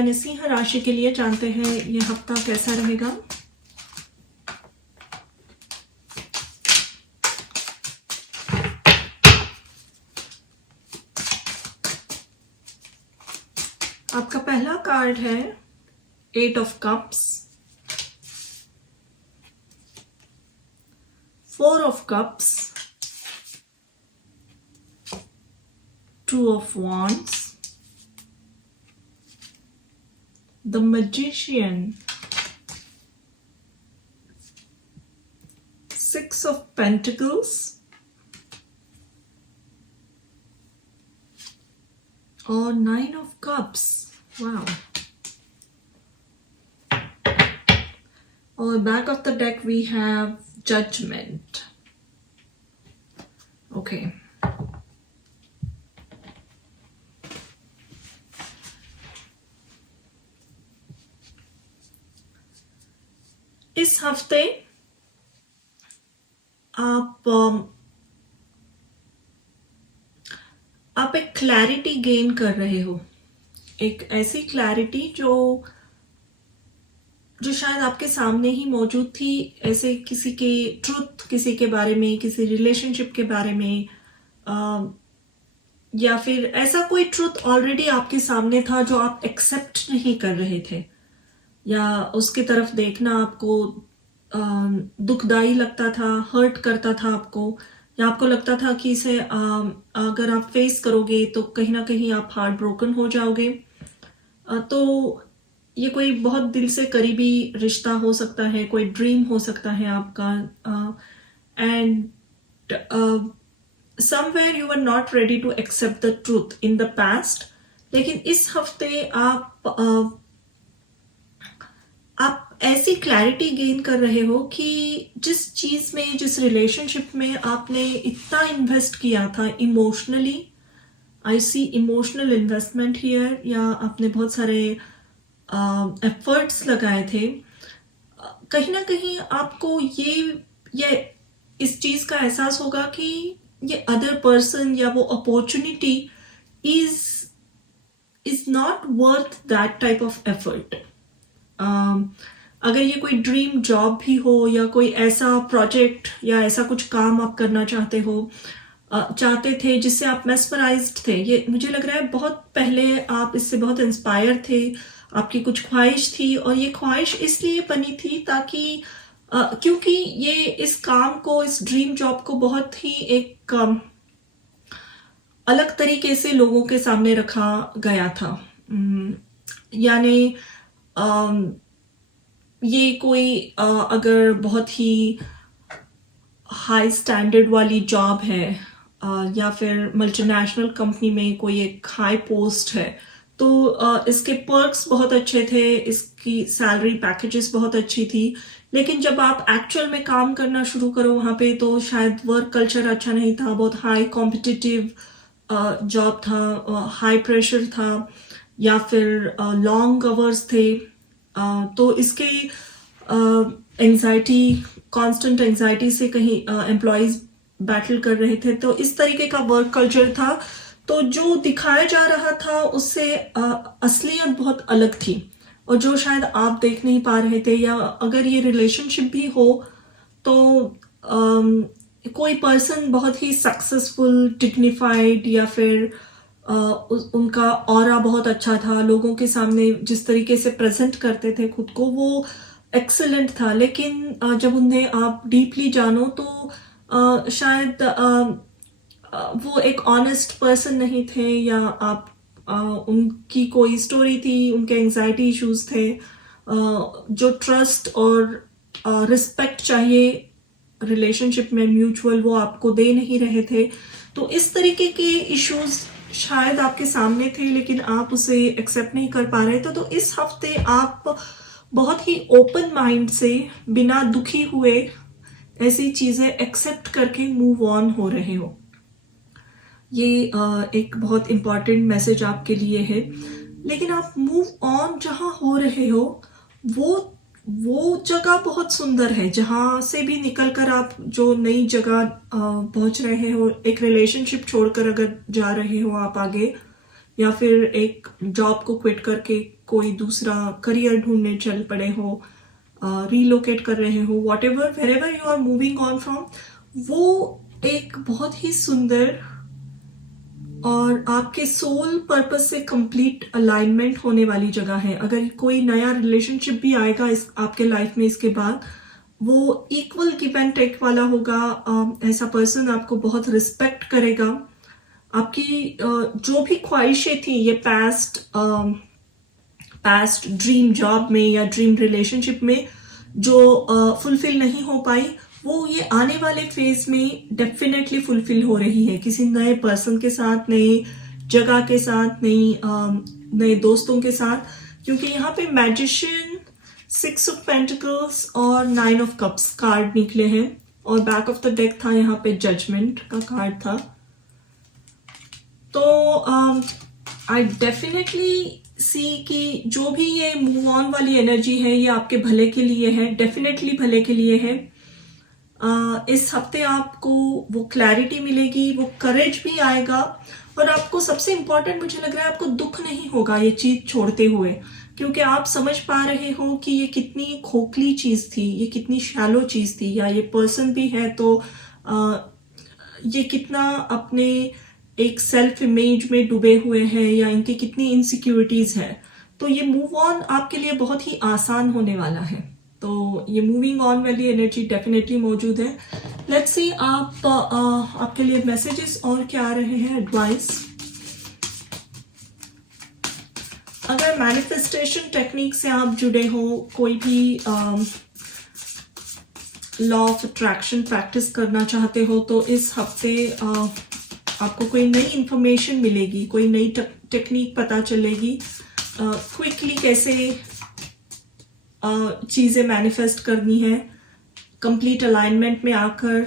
यानी सिंह राशि के लिए जानते हैं ये हफ्ता कैसा रहेगा। आपका पहला कार्ड है 8 of cups, 4 of cups, 2 of wands, the magician, 6 of pentacles, और 9 of cups. Wow. और back of the deck we have judgment. Okay. इस हफ्ते आप एक क्लैरिटी गेन कर रहे हो, एक ऐसी क्लैरिटी जो शायद आपके सामने ही मौजूद थी, ऐसे किसी के ट्रुथ, किसी के बारे में, किसी रिलेशनशिप के बारे में, या फिर ऐसा कोई ट्रुथ ऑलरेडी आपके सामने था जो आप एक्सेप्ट नहीं कर रहे थे, या उसकी तरफ देखना आपको दुखदाई लगता था, हर्ट करता था आपको, या आपको लगता था कि इसे अगर आप फेस करोगे तो कहीं ना कहीं आप हार्ट ब्रोकन हो जाओगे। तो ये कोई बहुत दिल से करीबी रिश्ता हो सकता है, कोई ड्रीम हो सकता है आपका, and somewhere you are not ready to accept the truth in the past. लेकिन इस हफ्ते आप ऐसी क्लैरिटी गेन कर रहे हो कि जिस चीज में, जिस रिलेशनशिप में आपने इतना इन्वेस्ट किया था emotionally, I see emotional investment here, या आपने बहुत सारे एफर्ट्स लगाए थे, कहीं ना कहीं आपको ये इस चीज का एहसास होगा कि ये अदर पर्सन या वो opportunity is not worth that type of effort. अगर ये कोई ड्रीम जॉब भी हो, या कोई ऐसा प्रोजेक्ट या ऐसा कुछ काम आप करना चाहते थे जिससे आप मेस्मराइज्ड थे, ये मुझे लग रहा है बहुत पहले आप इससे बहुत इंस्पायर थे, आपकी कुछ ख्वाहिश थी, और ये ख्वाहिश इसलिए बनी थी ताकि क्योंकि ये इस काम को, इस ड्रीम जॉब को बहुत ही एक अलग तरीके से लोगों के सामने रखा गया था। यानी ये कोई अगर बहुत ही हाई स्टैंडर्ड वाली जॉब है, या फिर मल्टीनेशनल कंपनी में कोई एक हाई पोस्ट है, तो इसके पर्क्स बहुत अच्छे थे, इसकी सैलरी पैकेजेस बहुत अच्छी थी, लेकिन जब आप एक्चुअल में काम करना शुरू करो वहाँ पे, तो शायद वर्क कल्चर अच्छा नहीं था, बहुत हाई कॉम्पिटिटिव जॉब था, हाई प्रेशर था, या फिर लॉन्ग आवर्स थे, तो इसके एंजाइटी, कांस्टेंट एंजाइटी से कहीं एम्प्लॉयज बैटल कर रहे थे, तो इस तरीके का वर्क कल्चर था। तो जो दिखाया जा रहा था उससे असलियत बहुत अलग थी, और जो शायद आप देख नहीं पा रहे थे, या अगर ये रिलेशनशिप भी हो तो कोई पर्सन बहुत ही सक्सेसफुल, डिग्निफाइड, या फिर उनका ऑरा बहुत अच्छा था, लोगों के सामने जिस तरीके से प्रेजेंट करते थे खुद को वो एक्सेलेंट था, लेकिन जब उन्हें आप डीपली जानो तो शायद वो एक ऑनेस्ट पर्सन नहीं थे, या आप उनकी कोई स्टोरी थी, उनके एंजाइटी इश्यूज थे, जो ट्रस्ट और रिस्पेक्ट चाहिए रिलेशनशिप में म्यूचुअल, वो आपको दे नहीं रहे थे। तो इस तरीके के इश्यूज शायद आपके सामने थे, लेकिन आप उसे एक्सेप्ट नहीं कर पा रहे थे। तो इस हफ्ते आप बहुत ही ओपन माइंड से, बिना दुखी हुए, ऐसी चीजें एक्सेप्ट करके मूव ऑन हो रहे हो। ये एक बहुत इंपॉर्टेंट मैसेज आपके लिए है। लेकिन आप मूव ऑन जहां हो रहे हो, वो जगह बहुत सुंदर है, जहां से भी निकलकर आप जो नई जगह पहुंच रहे हो, एक रिलेशनशिप छोड़कर अगर जा रहे हो आप आगे, या फिर एक जॉब को क्विट करके कोई दूसरा करियर ढूंढने चल पड़े हो, रीलोकेट कर रहे हो, whatever wherever you are moving on from, वो एक बहुत ही सुंदर और आपके सोल पर्पस से कंप्लीट अलाइनमेंट होने वाली जगह है। अगर कोई नया रिलेशनशिप भी आएगा इस आपके लाइफ में इसके बाद, वो इक्वल गिव एंड टेक वाला होगा। ऐसा पर्सन आपको बहुत रिस्पेक्ट करेगा। आपकी जो भी ख्वाहिशें थी ये पास्ट ड्रीम जॉब में या ड्रीम रिलेशनशिप में जो फुलफिल नहीं हो पाई, वो ये आने वाले फेज में डेफिनेटली फुलफिल हो रही है, किसी नए पर्सन के साथ, नई जगह के साथ, नए दोस्तों के साथ। क्योंकि यहाँ पे मैजिशियन, 6 ऑफ पेंटिकल्स और 9 ऑफ कप्स कार्ड निकले हैं और बैक ऑफ द डेक था यहाँ पे जजमेंट का कार्ड था। तो आई डेफिनेटली सी कि जो भी ये मूव ऑन वाली एनर्जी है ये आपके भले के लिए है, डेफिनेटली भले के लिए है। इस हफ्ते आपको वो क्लैरिटी मिलेगी, वो करेज भी आएगा और आपको सबसे इंपॉर्टेंट मुझे लग रहा है आपको दुख नहीं होगा ये चीज छोड़ते हुए, क्योंकि आप समझ पा रहे हो कि ये कितनी खोखली चीज थी, ये कितनी शैलो चीज थी, या ये पर्सन भी है तो ये कितना अपने एक सेल्फ इमेज में डूबे हुए हैं या इनकी कितनी इनसिक्योरिटीज है। तो ये मूव ऑन आपके लिए बहुत ही आसान होने वाला है। तो ये मूविंग ऑन वाली एनर्जी डेफिनेटली मौजूद है। लेट्स सी आपके लिए मैसेजेस और क्या आ रहे हैं, एडवाइस। अगर मैनिफेस्टेशन टेक्निक से आप जुड़े हो, कोई भी लॉ ऑफ अट्रैक्शन प्रैक्टिस करना चाहते हो, तो इस हफ्ते आपको कोई नई इंफॉर्मेशन मिलेगी, कोई नई टेक्निक पता चलेगी क्विकली कैसे चीज़ें मैनिफेस्ट करनी है, कंप्लीट अलाइनमेंट में आकर,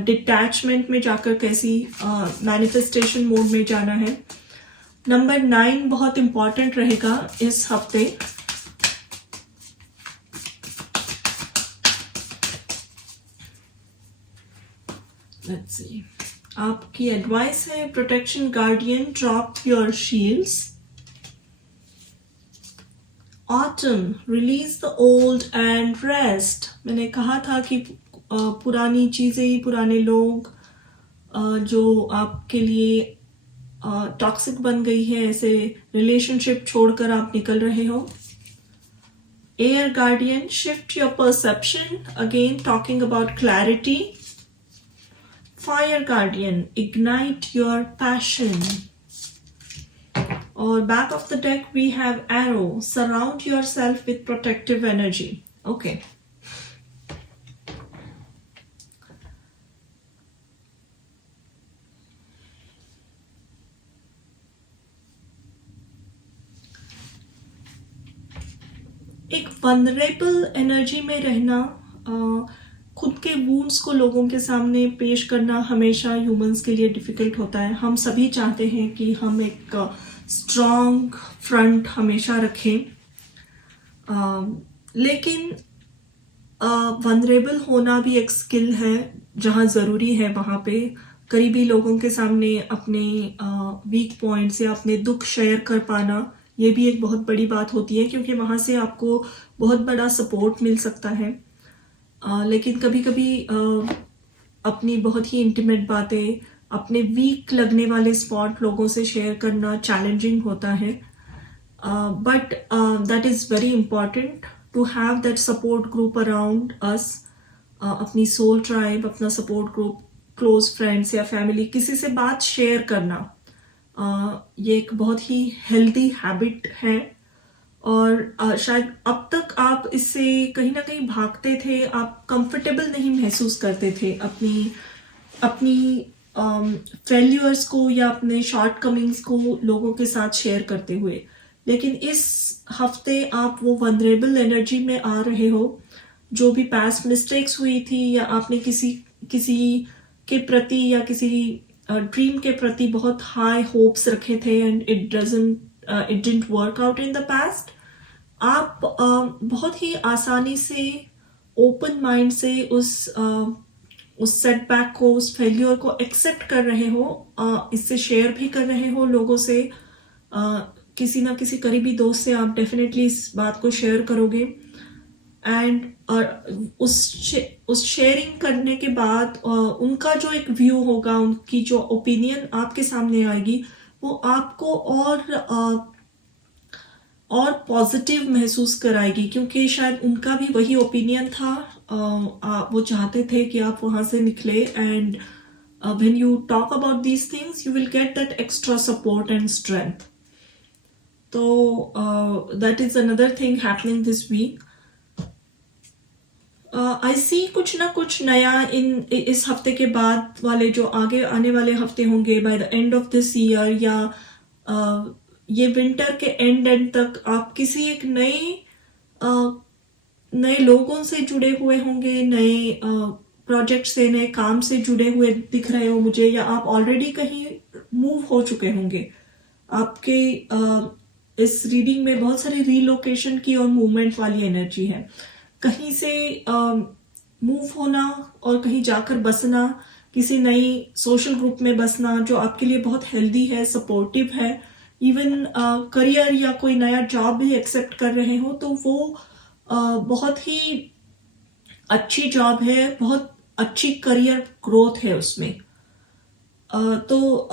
डिटैचमेंट में जाकर कैसी मैनिफेस्टेशन मोड में जाना है। नंबर 9 बहुत इंपॉर्टेंट रहेगा इस हफ्ते। लेट्स सी, आपकी एडवाइस है protection guardian, drop your shields. Autumn, release the old and rest. मैंने कहा था कि पुरानी चीजें, पुराने लोग जो आपके लिए टॉक्सिक बन गई है, ऐसे रिलेशनशिप छोड़कर आप निकल रहे हो। Air guardian, shift your perception, again talking about clarity. Fire guardian, ignite your passion. और back of the deck we have arrow, surround yourself with protective energy. Okay, एक वनरेबल एनर्जी में रहना, खुद के वूंड्स को लोगों के सामने पेश करना हमेशा ह्यूमंस के लिए डिफिकल्ट होता है। हम सभी चाहते हैं कि हम एक स्ट्रॉन्ग फ्रंट हमेशा रखें, लेकिन वनरेबल होना भी एक स्किल है। जहाँ ज़रूरी है वहाँ पे करीबी लोगों के सामने अपने वीक पॉइंट्स या अपने दुख शेयर कर पाना, ये भी एक बहुत बड़ी बात होती है, क्योंकि वहाँ से आपको बहुत बड़ा सपोर्ट मिल सकता है। लेकिन कभी कभी अपनी बहुत ही इंटीमेट बातें, अपने वीक लगने वाले स्पॉट लोगों से शेयर करना चैलेंजिंग होता है, but that is very important to have that support group around us. अपनी सोल ट्राइब, अपना सपोर्ट ग्रुप, क्लोज फ्रेंड्स या फैमिली, किसी से बात शेयर करना, ये एक बहुत ही हेल्दी हैबिट है। और शायद अब तक आप इससे कहीं ना कहीं भागते थे, आप कंफर्टेबल नहीं महसूस करते थे अपनी फेल्यूर्स को या अपने शॉर्ट कमिंग्स को लोगों के साथ शेयर करते हुए। लेकिन इस हफ्ते आप वो वनरेबल एनर्जी में आ रहे हो। जो भी पास्ट मिस्टेक्स हुई थी या आपने किसी के प्रति या किसी ड्रीम के प्रति बहुत हाई होप्स रखे थे and it didn't work out in the past, आप बहुत ही आसानी से, ओपन माइंड से उस सेटबैक को, उस फेल्योर को एक्सेप्ट कर रहे हो, इससे शेयर भी कर रहे हो लोगों से, किसी ना किसी करीबी दोस्त से आप डेफिनेटली इस बात को शेयर करोगे, एंड उस शेयरिंग करने के बाद उनका जो एक व्यू होगा, उनकी जो ओपिनियन आपके सामने आएगी, वो आपको और पॉजिटिव महसूस कराएगी, क्योंकि शायद उनका भी वही ओपिनियन था। वो चाहते थे कि आप वहाँ से निकले, and when you talk about these things you will get that extra support and strength. So that is another thing happening this week. I see कुछ ना कुछ नया इस हफ्ते के बाद वाले जो आगे आने वाले हफ्ते होंगे, by the end of this year, या ये विंटर के एंड तक आप किसी एक नए लोगों से जुड़े हुए होंगे, नए प्रोजेक्ट से, नए काम से जुड़े हुए दिख रहे हो मुझे, या आप ऑलरेडी कहीं मूव हो चुके होंगे। आपके इस रीडिंग में बहुत सारी रीलोकेशन की और मूवमेंट वाली एनर्जी है। कहीं से मूव होना और कहीं जाकर बसना, किसी नई सोशल ग्रुप में बसना जो आपके लिए बहुत हेल्दी है, सपोर्टिव है। इवन करियर या कोई नया जॉब भी एक्सेप्ट कर रहे हो तो वो बहुत ही अच्छी जॉब है, बहुत अच्छी करियर ग्रोथ है उसमें। तो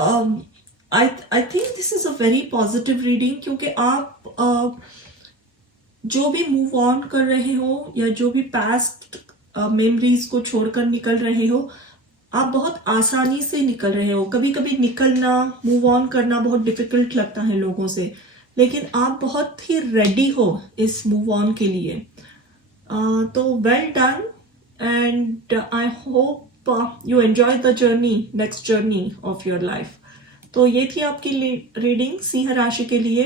I think this is a very positive reading, क्योंकि आप जो भी मूव ऑन कर रहे हो या जो भी पास्ट मेमोरीज को छोड़कर निकल रहे हो, आप बहुत आसानी से निकल रहे हो। कभी कभी निकलना, मूव ऑन करना बहुत डिफिकल्ट लगता है लोगों से, लेकिन आप बहुत ही रेडी हो इस मूव ऑन के लिए। तो well done, and I hope you enjoy the journey, next journey of your life. तो ये थी आपकी रीडिंग सिंह राशि के लिए।